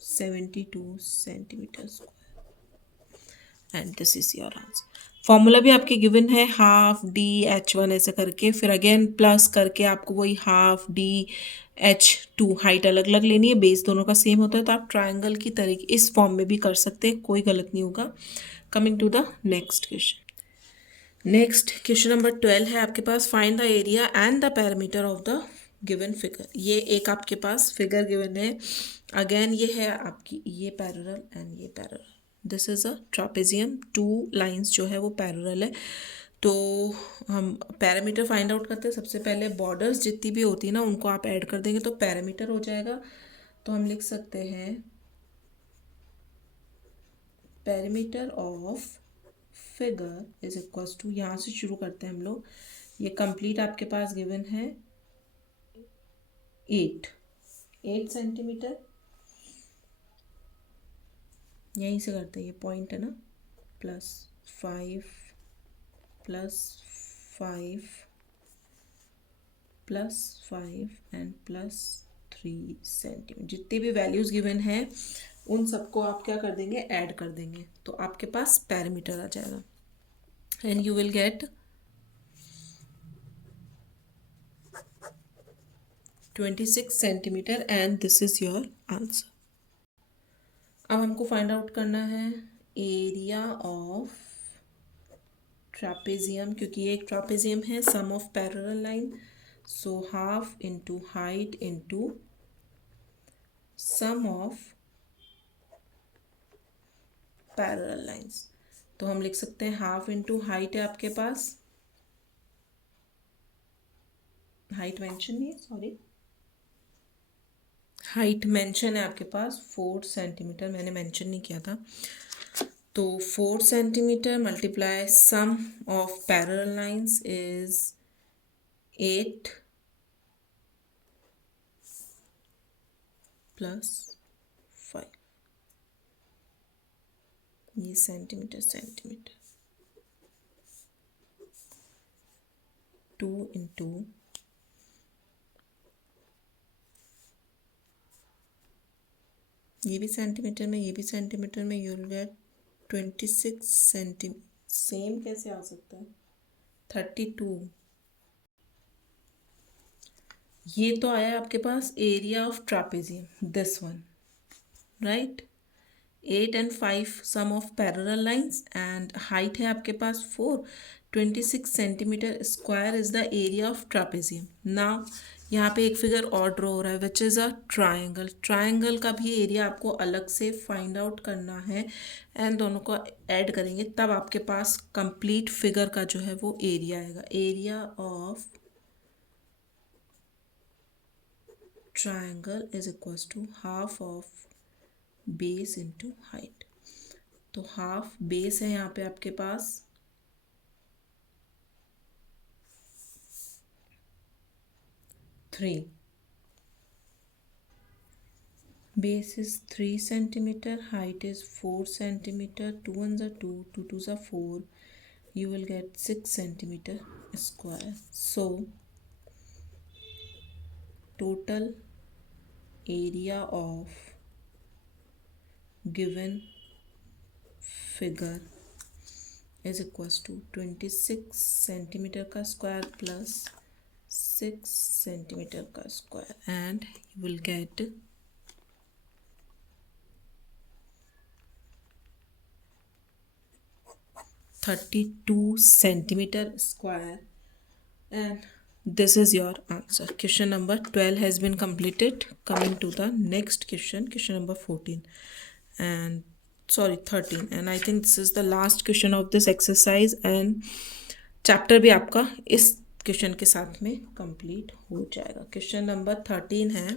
72 centimetre square and this is your answer. Formula भी आपके गिवन है हाफ DH1 ऐसे करके, फिर अगेन प्लस करके आपको वही हाफ DH2 हाइट अलग अलग लेनी है, बेस दोनों का सेम होता है। तो आप ट्राइंगल की तरीके इस फॉर्म में भी कर सकते हैं, कोई गलत नहीं होगा। Coming to the next question. Next question number 12 है आपके पास, find the area and the perimeter of the given figure. ये एक आपके पास फिगर गिवन है, अगेन ये है आपकी ये पैरेलल एंड ये parallel. This is a trapezium, 2 lines जो है वो पैरेलल है। तो हम पैरामीटर फाइंड आउट करते हैं। सबसे पहले बॉर्डर्स जितनी भी होती है ना उनको आप ऐड कर देंगे तो पैरामीटर हो जाएगा। तो हम लिख सकते हैं parameter of figure is equals to, यहाँ से शुरू करते हैं हम लोग। ये कंप्लीट आपके पास गिवन है 8 सेंटीमीटर, यहीं से करते हैं, ये पॉइंट है ना, plus 5 plus 5 plus 5 and plus 3 centimetre. जितने भी वैल्यूज़ गिवन हैं उन सबको आप क्या कर देंगे, ऐड कर देंगे, तो आपके पास पैरामीटर आ जाएगा and you will get 26 centimetre and this is your answer. अब हमको फाइंड आउट करना है एरिया ऑफ ट्रापेजियम, क्योंकि ये एक ट्रापेजियम है, sum of parallel line. So half into height into sum of parallel lines. तो हम लिख सकते हैं हाफ इंटू हाइट है आपके पास, हाइट मेंशन नहीं है, सॉरी, हाइट मेंशन है आपके पास 4 सेंटीमीटर, मैंने मेंशन नहीं किया था। तो 4 centimeter multiply sum of parallel lines is 8 plus 5, ये सेंटीमीटर सेंटीमीटर, 2 इंटू ये भी सेंटीमीटर में, ये भी सेंटीमीटर में, you will get 26 centimetre. Same कैसे आ सकता है, 32। ये तो आया आपके पास area of trapezium, this one, right. 8 and 5 sum of parallel lines and height है आपके पास 4, 26 centimetre square is the area of trapezium. Now यहाँ पे एक फिगर और ड्रॉ हो रहा है which is a triangle. Triangle का भी एरिया आपको अलग से फाइंड आउट करना है एंड दोनों को ऐड करेंगे तब आपके पास कंप्लीट फिगर का जो है वो एरिया आएगा। Area of triangle is equals to half of base into height. तो हाफ बेस है यहाँ पे आपके पास 3, base is 3 centimeter, height is 4 centimeter, 2 ones are 2, 2 twos are 4, you will get 6 centimeter square. So total area of given figure is equals to 26 centimeter का square plus 6 centimeter का square, and you will get 32 centimeter square, and this is your answer. Question number 12 has been completed. Coming to the next question, question number 14 and sorry 13, and I think this is the last question of this exercise and chapter भी आपका इस क्वेश्चन के साथ में कंप्लीट हो जाएगा। क्वेश्चन नंबर 13 है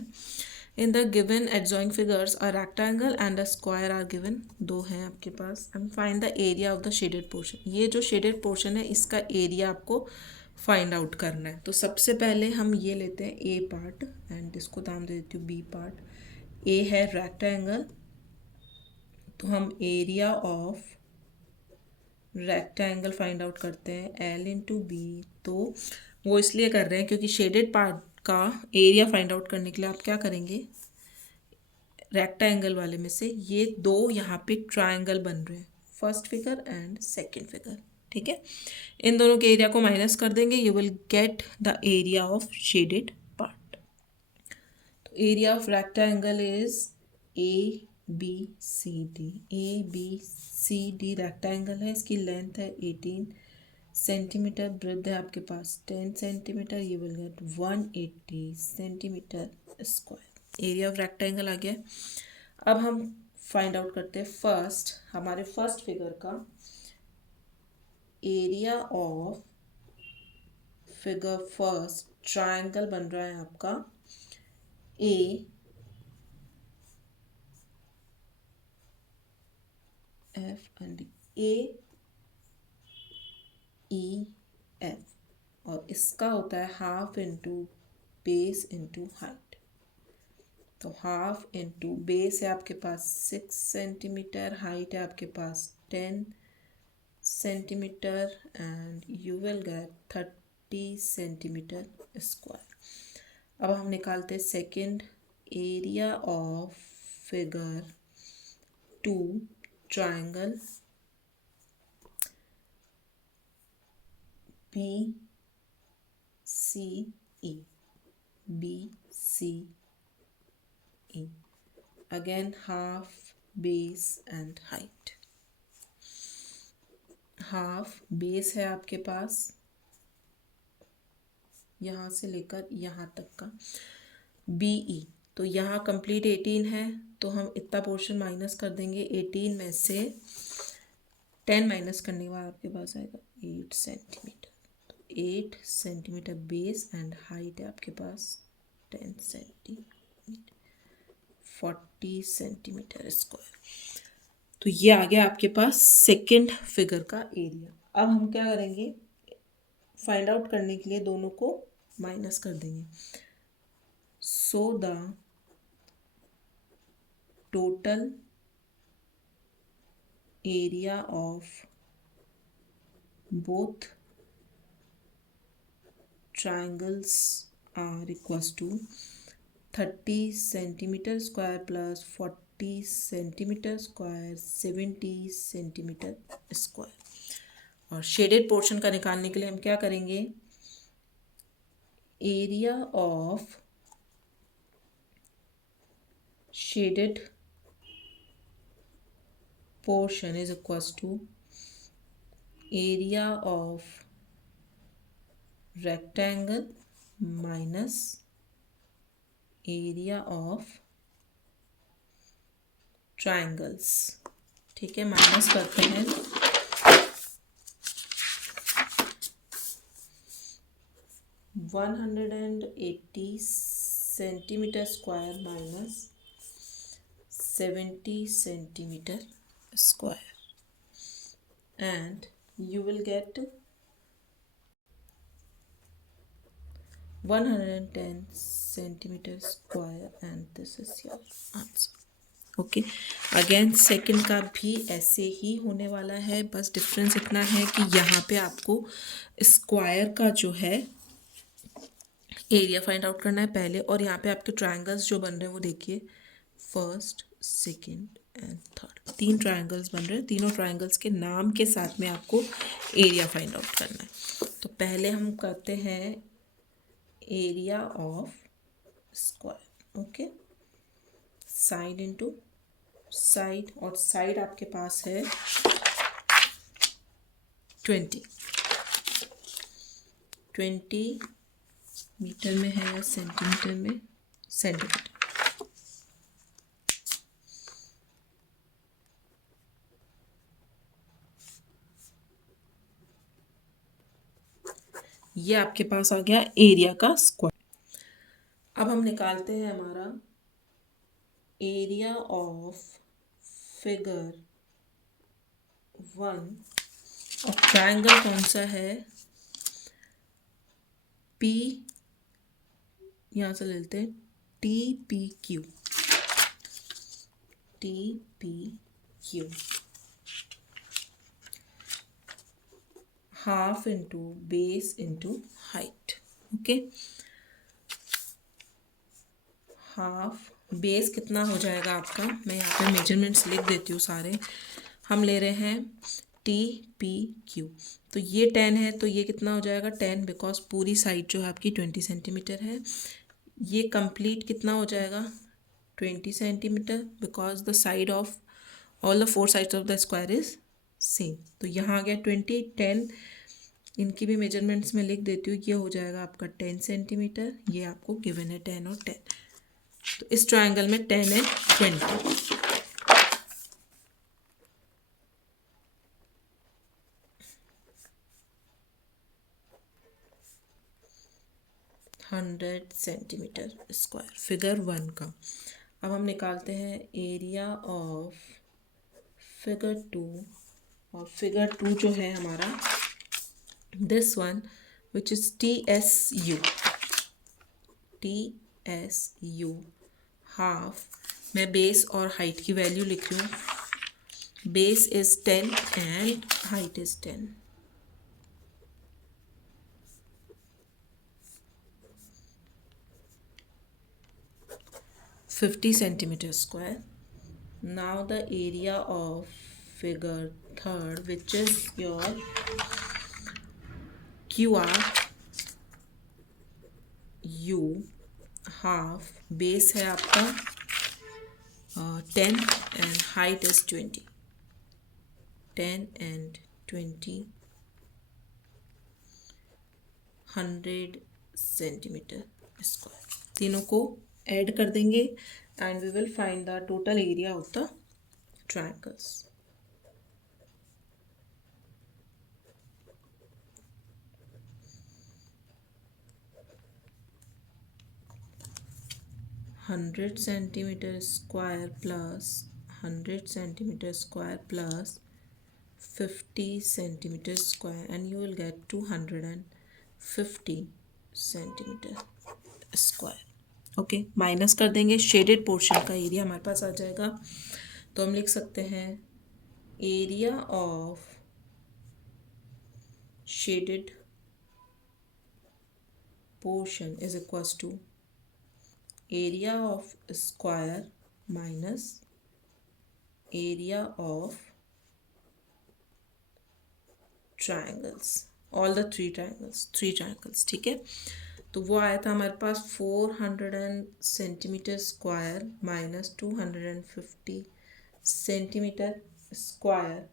in the given adjoining figures a rectangle and a square are given. दो हैं आपके पास and find the area of the shaded portion. ये जो शेडेड पोर्शन है इसका एरिया आपको फाइंड आउट करना है। तो सबसे पहले हम ये लेते हैं ए पार्ट एंड इसको नाम दे देती हूँ बी पार्ट। ए है रेक्टेंगल, तो हम area of rectangle find out करते हैं एल इंटू बी। तो वो इसलिए कर रहे हैं क्योंकि शेडेड पार्ट का एरिया फाइंड आउट करने के लिए आप क्या करेंगे, रेक्टेंगल वाले में से ये दो यहाँ पे ट्राइंगल बन रहे हैं, first figure and second figure, ठीक है। इन दोनों के एरिया को माइनस कर देंगे, you will get the area of shaded part. तो area of rectangle is A B C D. A B C D rectangle है, इसकी लेंथ है 18 सेंटीमीटर, ब्रेथ है आपके पास 10 centimetre, you will get 180 centimetre square. Area of rectangle आ गया। अब हम फाइंड आउट करते हैं फर्स्ट हमारे फर्स्ट फिगर का area of figure first. Triangle बन रहा है आपका A F and A E F, और इसका होता है half into base into height. तो हाफ इंटू बेस है आपके पास 6 सेंटीमीटर, हाइट है आपके पास 10 centimeter and you will get 30 centimeter square. अब हम निकालते हैं second area of figure 2 triangle B C E. B C E again half base and height. Half base है आपके पास यहाँ से लेकर यहाँ तक का बी ई। तो यहाँ कंप्लीट 18 है, तो हम इतना पोर्शन माइनस कर देंगे। 18 में से 10 माइनस करने के बाद आपके पास आएगा 8 सेंटीमीटर। तो 8 सेंटीमीटर बेस एंड हाइट है आपके पास 10 सेंटीमीटर, 40 सेंटीमीटर स्क्वायर। तो ये आ गया आपके पास सेकंड फिगर का एरिया। अब हम क्या करेंगे, फाइंड आउट करने के लिए दोनों को माइनस कर देंगे। So the total area of both triangles are equals to 30 centimeter square plus 40 centimeter square 70 centimeter square। और शेडेड पोर्शन का निकालने के लिए हम क्या करेंगे, area of shaded portion is equals to area of rectangle minus area of triangles. ठीक है, माइनस करते हैं। 180 centimetre square minus 70 centimeter square, and you will get 110 centimeter square, and this is your answer. Okay, again second का भी ऐसे ही होने वाला है, बस डिफरेंस इतना है कि यहाँ पे आपको स्क्वायर का जो है एरिया फाइंड आउट करना है पहले, और यहाँ पे आपके ट्रायंगल्स जो बन रहे हैं वो देखिए, first, second and third, 3 triangles बन रहे हैं। तीनों ट्रायंगल्स के नाम के साथ में आपको एरिया फाइंड आउट करना है। तो पहले हम करते हैं area of square. Okay, side into side, और साइड आपके पास है 20 मीटर में है या सेंटीमीटर में, सेंटीमीटर। ये आपके पास आ गया एरिया का स्क्वायर। अब हम निकालते हैं हमारा एरिया ऑफ फिगर 1 और ट्रायंगल कौन सा है, पी, यहाँ से ले लेते हैं TPQ, TPQ, half into base into height. Okay, half base कितना हो जाएगा आपका, मैं यहाँ पे मेजरमेंट्स लिख देती हूँ सारे। हम ले रहे हैं TPQ, तो ये 10 है, तो ये कितना हो जाएगा 10, बिकॉज पूरी साइड जो है आपकी 20 सेंटीमीटर है। ये कंप्लीट कितना हो जाएगा 20 centimetre, because the side of all the 4 sides of the square is same. तो यहाँ आ गया 20, 10, इनकी भी मेजरमेंट्स में लिख देती हूँ। ये हो जाएगा आपका 10 सेंटीमीटर, ये आपको गिवन है 10 और 10। तो इस ट्रायंगल में 10 एंड 20, 100 सेंटीमीटर स्क्वायर, फिगर 1 का। अब हम निकालते हैं एरिया ऑफ फिगर 2, और फिगर 2 जो है हमारा this one which is TSU, half. मैं बेस और हाइट की वैल्यू लिख रही हूँ, base is 10 and height is 10। $50 centimeter square. Now the area of figure 3rd, which is your QRU, half, base है आपका 10 and height is 20, 10 and 20, 100 centimeter square। तीनों को ऐड कर देंगे and we will find the total area of the triangles. $100 centimeter square plus 100 centimeter square plus 50 centimeter square, and you will get 250 centimeter square. Okay, minus कर देंगे, शेडेड पोर्शन का एरिया हमारे पास आ जाएगा। तो हम लिख सकते हैं area of shaded portion is equals to area of square minus area of triangles, all the three triangles. ठीक है, तो वो आया था हमारे पास 400 centimeter square minus 250 centimeter square,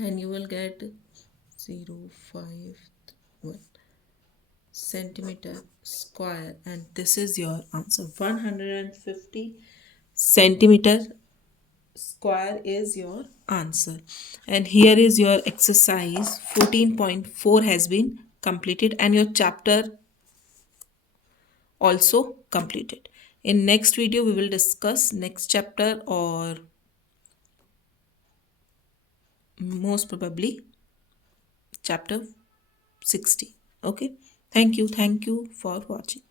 and you will get 051 centimeter square, and this is your answer. 150 centimeter square is your answer. And here is your exercise 14.4 has been completed, and your chapter also completed. In next video we will discuss next chapter, or most probably chapter 60. Okay, thank you for watching.